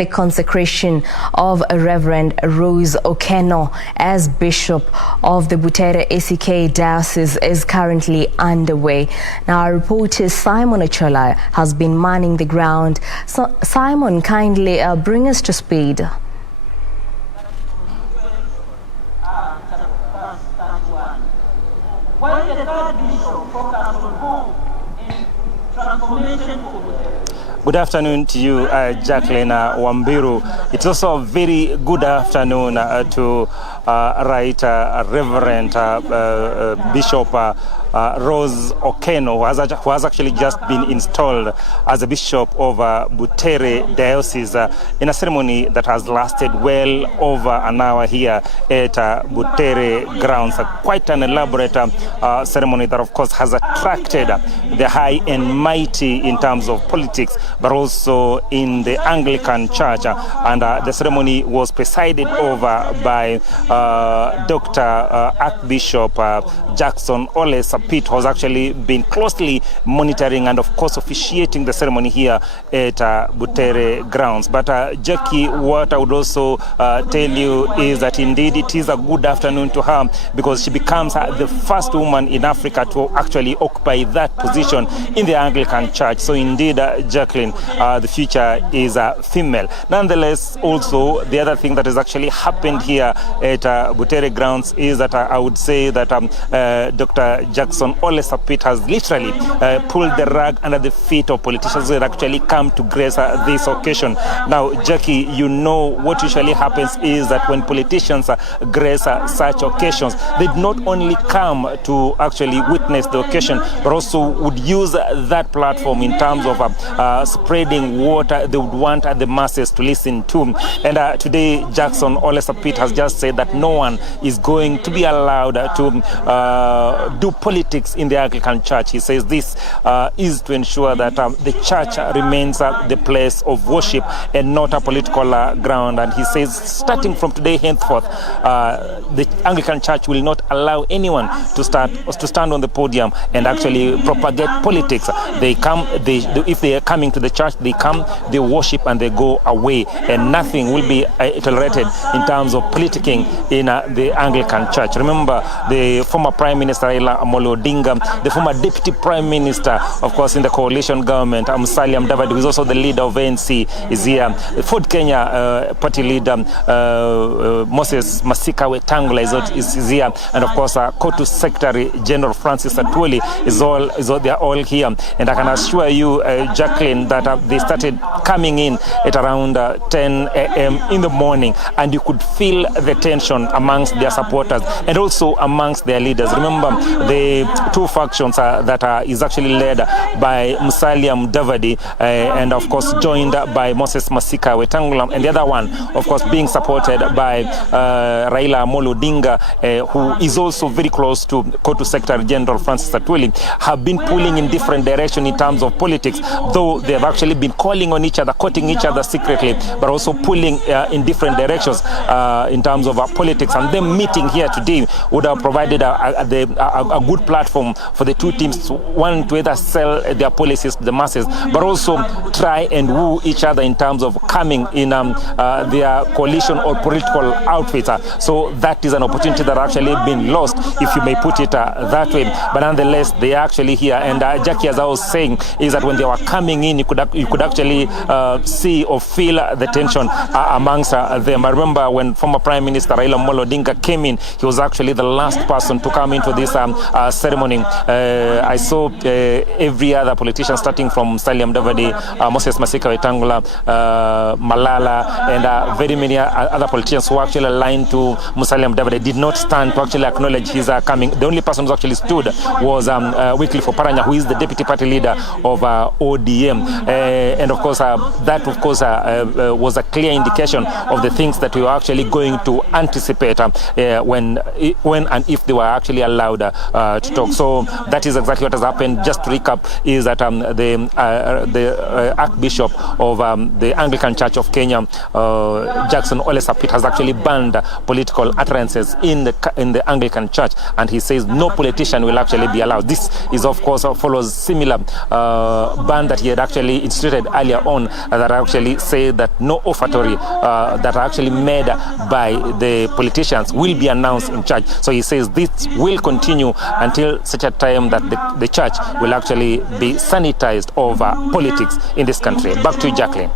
The consecration of Reverend Rose Okeno as Bishop of the Butere Diocese is currently underway. Now, our reporter Simon Ochola has been manning the ground. So, Simon, kindly bring us to speed. When the third bishop focused on hope and transformation for Butere. Good afternoon to you, Jacqueline Wambiru. It's also a very good afternoon to Reverend Bishop Rose Okeno, who has actually just been installed as a bishop of Butere Diocese in a ceremony that has lasted well over an hour here at Butere grounds. Quite an elaborate ceremony that, of course, has attracted the high and mighty in terms of politics, but also in the Anglican Church. And the ceremony was presided over by Dr. Archbishop Jackson Ole Sapit, who has actually been closely monitoring and, of course, officiating the ceremony here at Butere grounds. But Jackie, what I would also tell you is that indeed it is a good afternoon to her, because she becomes the first woman in Africa to actually occupy that position in the Anglican Church. So indeed, Jacqueline, the future is female. Nonetheless, also, the other thing that has actually happened here at Butere grounds is that I would say that Dr. Jackson Ole Sapit has literally pulled the rug under the feet of politicians who had actually come to grace this occasion. Now, Jackie, you know what usually happens is that when politicians grace such occasions, they not only come to actually witness the occasion, but also would use that platform in terms of spreading what they would want the masses to listen to. And today, Jackson Ole Sapit has just said that no one is going to be allowed to do politics in the Anglican Church. He says this is to ensure that the church remains the place of worship and not a political ground. And he says, starting from today henceforth, the Anglican Church will not allow anyone to stand on the podium and actually propagate politics. They come, if they are coming to the church, they come, they worship, and they go away, and nothing will be tolerated in terms of politicking in the Anglican Church. Remember, the former Prime Minister Raila Amolo Odinga, the former Deputy Prime Minister, of course, in the coalition government, Musalia Mudavadi, who is also the leader of ANC, is here. The Ford Kenya party leader, Moses Masika Wetangula, is here, and of course, KOTU Secretary General Francis Atwoli they are all here. And I can assure you, Jacqueline, that they started coming in at around 10 a.m. in the morning, and you could feel the tension amongst their supporters and also amongst their leaders. Remember, the two factions that is actually led by Musalia Mudavadi and, of course, joined by Moses Masika Wetangula, and the other one, of course, being supported by Raila Amolo Odinga, who is also very close to KOTU Secretary General Francis Atwoli, have been pulling in different directions in terms of politics, though they have actually been calling on each other, quoting each other secretly, but also pulling in different directions in terms of politics. And them meeting here today would have provided a good platform for the two teams, one to either sell their policies to the masses, but also try and woo each other in terms of coming in their coalition or political outfits. So that is an opportunity that actually been lost, if you may put it that way. But nonetheless, they are actually here. And Jackie, as I was saying, is that when they were coming in, you could actually see or feel the tension amongst them. I remember when former Prime Minister Raila Amolo Odinga came in, he was actually the last person to come into this ceremony. I saw every other politician, starting from Musalia Mudavadi, Moses Masika Wetangula, Malala, and very many other politicians who actually aligned to Musalia Mudavadi did not stand to actually acknowledge his coming. The only person who actually stood was Wycliffe Oparanya, who is the deputy party leader of ODM. And of course, that of course was a clear indication of the things that we were actually going to anticipate when and if they were actually allowed to talk. So that is exactly what has happened. Just to recap, is that the Archbishop of the Anglican Church of Kenya, Jackson Ole Sapit, has actually banned political utterances in the Anglican Church, and he says no politician will actually be allowed. This is, of course, follows similar ban that he had actually instituted earlier on, that actually say that no offertory that are actually made by the politicians will be announced in church. So he says this will continue until such a time that the church will actually be sanitized over politics in this country. Back to you, Jacqueline.